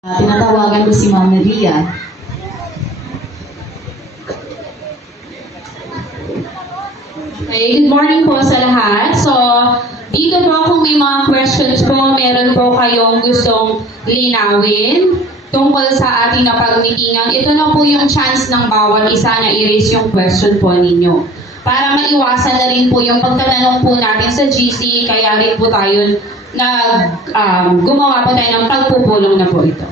Tinatawagan ko si Ma'am Maria. Okay, good morning po sa lahat. So, dito po kung may mga questions po, meron po kayong gustong linawin tungkol sa ating napag-meetingan, ito na po yung chance ng bawat isa na i-raise yung question po ninyo. Para maiwasan na rin po yung pagtatanong po natin sa GC, kaya rin po tayo gumawa po tayo ng pagpupulong na po ito.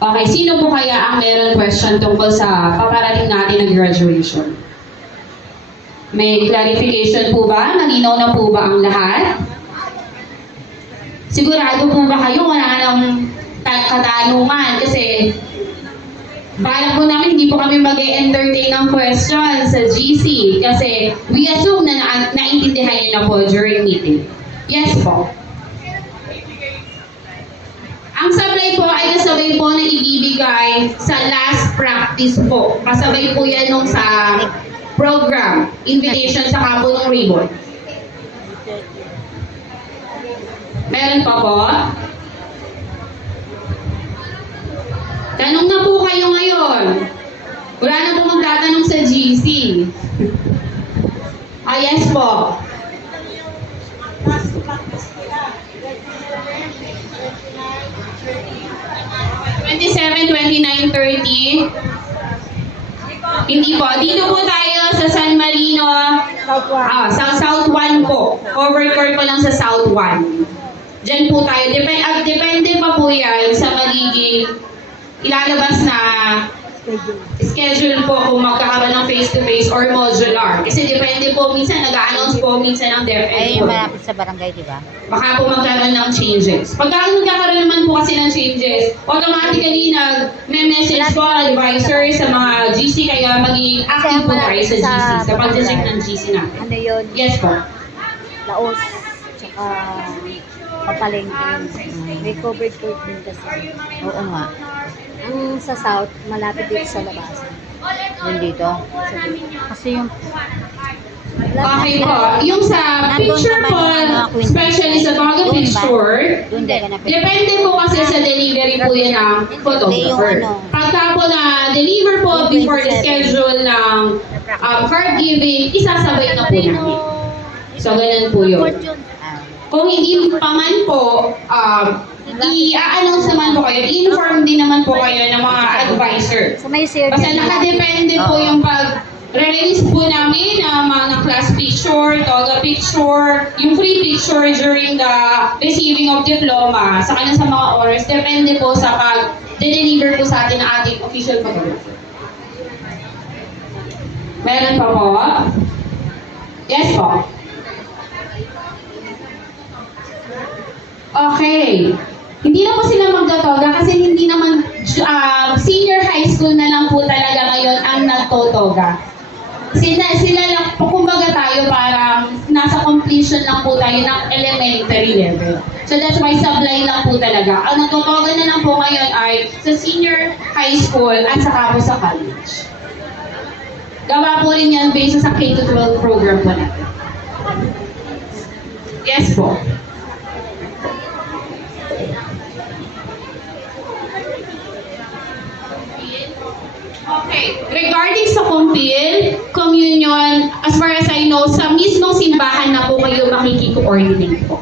Okay, sino po kaya ang meron question tungkol sa paparating natin ng graduation? May clarification po ba? Malinaw na po ba ang lahat? Sigurado po ba kayo wala nang katanungan? Kasi balak po namin hindi po kami mag-entertain ng questions sa GC kasi we assume na naintindihan niyo na po during meeting. Yes po. Ang sablay po ay kasabay po na ibibigay sa last practice po. Kasabay po yan nung sa program, invitation sa kampo ng ribbon. Meron pa po? Tanong na po kayo ngayon. Wala na po magtatanong sa GC. Yes po. 27, 29, 30. Hindi po. Dito po tayo sa San Marino. Sa South 1 po. Overcourt ko lang sa South 1. Diyan po tayo. Depende pa po yan sa magiging ilalabas na schedule po kung magkakaroon ng face-to-face or modular. Kasi depende po, minsan nag-a-announce po, minsan ang DepEd po. Ay, malapit sa barangay, di ba? Baka po magkaroon ng changes. Pagka nagkakaroon naman po kasi ng changes, automatically nag-message po ang advisor sa mga GC, kaya maging active po tayo sa GC, sa pag-check ng GC natin. Ano yun? Yes po. Laos, tsaka papalengke. May covered court din kasi. Oo nga. Ang sa south, malapit dito sa labasan. Yun dito? Kasi yung... Okay po. Yung sa picture po, especially sa mga picture, depende po kasi sa delivery po yan ng photographer. Pagka po na deliver po before the schedule ng card giving, isasabay na po namin. So, ganun po yun. Kung hindi pa man po, i-announce naman po kayo, i-inform din naman po kayo ng mga advisor. So may series. Kasi nakadepende po yung pag-release po namin ng mga class picture, TOGA picture, yung free picture during the receiving of diploma, saka na sa mga oras, depende po sa pag-deliver po sa atin ng ating official photographer. Meron pa po? Yes po. Okay. Hindi na po sila magtotoga kasi hindi naman senior high school na lang po talaga ngayon ang nagtotoga. Sila lang po, kumbaga tayo parang nasa completion lang po tayo ng elementary level. So that's why sablay lang po talaga. Ang nagtotoga na lang po ngayon ay sa senior high school at saka po sa college. Gawa po rin yan based sa K-12 program po natin. Yes po. Okay, regarding sa Compil, communion, as far as I know, sa mismong simbahan na po kayo makikiko-coordinate po.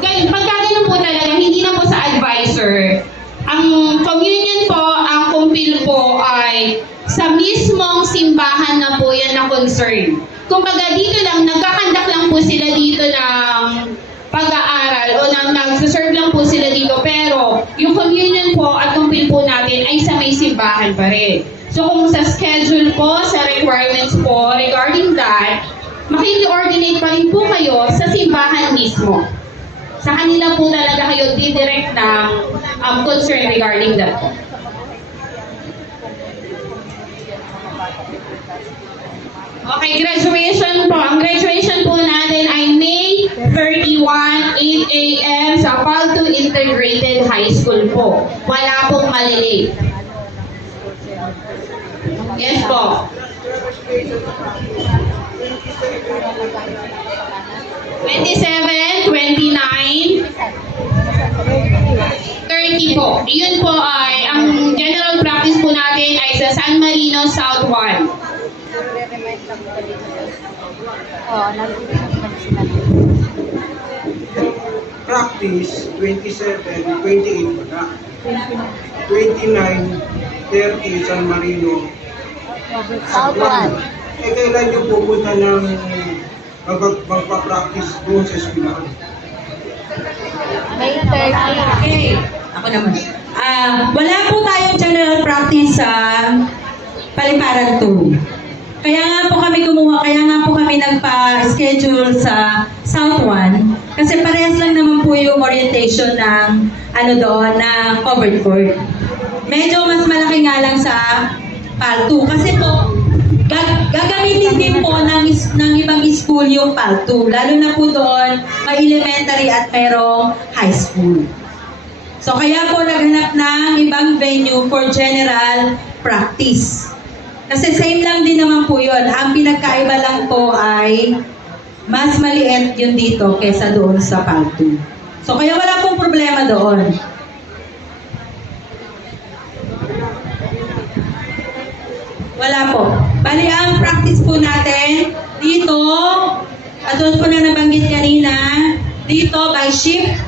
Ganun, pagka ganun po talaga, hindi na po sa advisor. Ang communion po, ang Compil po ay sa mismong simbahan na po yan na concern. Kumbaga dito lang, nagkakandak lang po sila dito ng pag-aaral o nag-serve lang po sila dito, pero yung communion po at kumpil po natin ay sa may simbahan pa rin. So kung sa schedule po, sa requirements po regarding that, makiki-coordinate pa rin po kayo sa simbahan mismo. Sa kanila po talaga kayo didirect ng concern regarding that po. Okay, graduation po. Ang graduation po natin ay May 31, 8 a.m. sa Palto Integrated High School po. Wala pong malilate. Yes po. 27, 29, 30 po. Iyon po ay, ang general practice po natin ay sa San Marino South 1. Re-remind lang ko dito. Oo, nandito naman sila. Practice 27, 28 pa na. 29, 30 San Marino. South 1. Kailan yung pupunta ng magpa-practice doon sa eskwelahan? May 30. Okay, ako naman. Wala po tayong general practice sa Paliparan 2. Kaya nga po kami nagpa-schedule sa South 1 kasi parehas lang naman po yung orientation ng doon na covered court. Medyo mas malaki nga lang sa PAL 2 kasi po gagamitin din po ng ibang school yung PAL 2, lalo na po doon may elementary at merong high school. So kaya po naghanap ng ibang venue for general practice. Kasi same lang din naman po yun. Ang pinagkaiba lang po ay mas maliit yun dito kesa doon sa PAL 2. So kaya wala pong problema doon. Wala po. Bali, ang practice po natin, dito, at doon po na nabanggit kanina, dito by shift,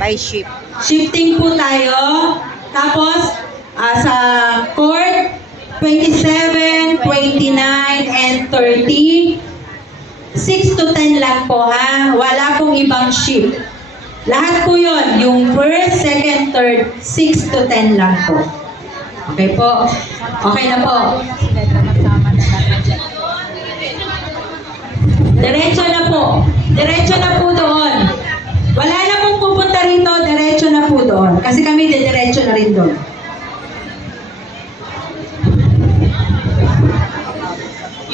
By ship. shifting po tayo. Tapos, sa court, 27, 29, and 30, 6 to 10 lang po ha. Wala pong ibang shift. Lahat po yun, yung first, second, third, 6 to 10 lang po. Okay po. Okay na po. Diretso na po. Diretso na po doon. Wala na pong pupunta rito, diretso na po doon. Kasi kami diretso na rin doon.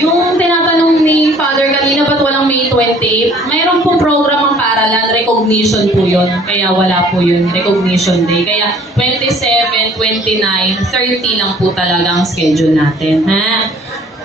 Yung tinatanong ni Father kanina, ba't walang May 28? Mayroon pong program ang paaralan, recognition po yun. Kaya wala po yun, recognition day. Kaya 27, 29, 30 lang po talaga ang schedule natin. Ha?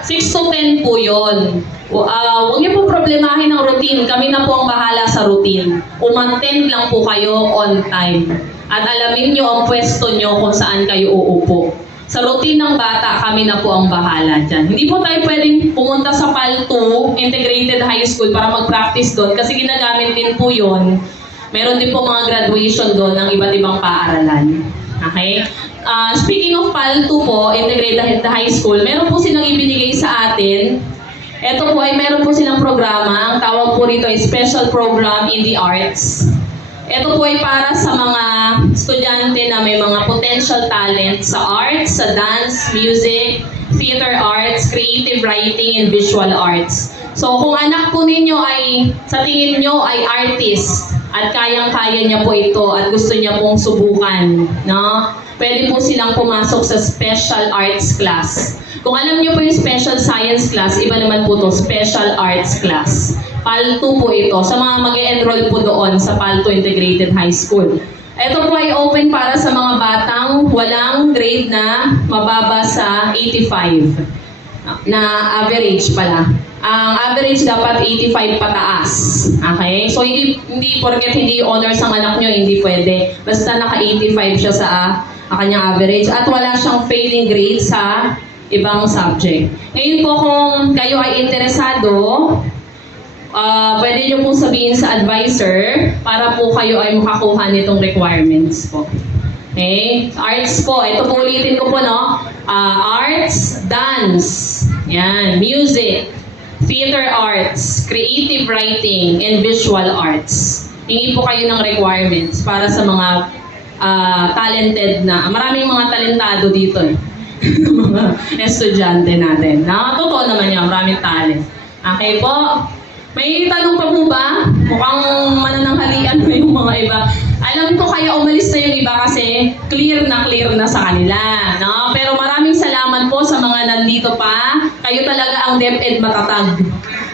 6 to 10 po yun. Huwag niyo po problemahin ang routine. Kami na po ang bahala sa routine. Umattend lang po kayo on time. At alamin niyo ang pwesto niyo kung saan kayo uupo. Sa routine ng bata, kami na po ang bahala dyan. Hindi po tayo pwedeng pumunta sa PAL 2, Integrated High School, para mag-practice doon kasi ginagamit din po yun. Meron din po mga graduation doon ng iba't ibang paaralan. Okay? Speaking of PAL 2 po, Integrated High School, meron po silang ibinigay sa atin. Ito po ay meron po silang programa. Ang tawag po rito ay Special Program in the Arts. Ito po ay para sa mga estudyante na may mga potential talent sa arts, sa dance, music, theater arts, creative writing, and visual arts. So kung anak po ninyo ay, sa tingin nyo ay artist, at kayang-kaya niya po ito at gusto niya pong subukan, no? Pwede po silang pumasok sa special arts class. Kung alam niyo po yung special science class, iba naman po to, special arts class. PAL 2 po ito, sa mga mag-e-enroll po doon sa PAL 2 Integrated High School. Ito po ay open para sa mga batang walang grade na mababa sa 85 na average pala. Ang average dapat 85 pataas. Okay? So hindi porket hindi honors ang anak nyo, hindi pwede. Basta naka 85 siya sa kanyang average at wala siyang failing grade sa ibang subject. Ngayon po kung kayo ay interesado, pwede nyo pong sabihin sa advisor para po kayo ay makakuha nitong requirements po. Okay? Arts po, ito po ulitin ko po, no? Arts, dance, yan, music, theater arts, creative writing, and visual arts. Hingi po kayo ng requirements para sa mga talented na, maraming mga talentado dito eh. Mga estudyante natin. Totoo naman yan, maraming talent. Okay po? May tanong pa po ba? Mukhang manananghalian pa yung mga iba. Alam ko kaya umalis na yung iba kasi clear na sa kanila. No? Pero maraming salamat po sa mga nandito pa. Kayo talaga ang DepEd matatag.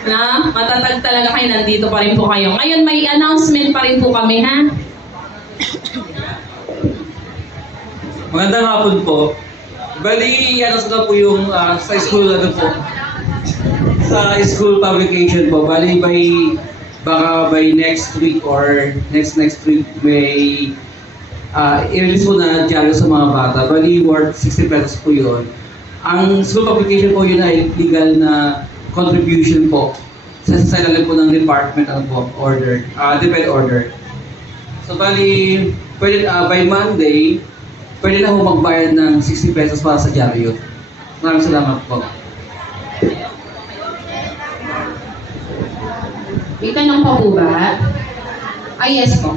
Na? Matatag talaga kayo, nandito pa rin po kayo. Ngayon may announcement pa rin po kami, ha? Magandang hapon po. Bali, ano sa po yung sa school po. sa school publication po, bali baka by next week or next week may i-release po na dyaryo sa mga bata. Bali worth 60 pesos po yun. Ang school publication po yun ay legal na contribution po sa ilalim po ng department ano po, order, depend order. So bali, pwede, by Monday, pwede na po magbayad ng 60 pesos para sa dyaryo. Maraming salamat po. May tanong pa po ba? Yes po.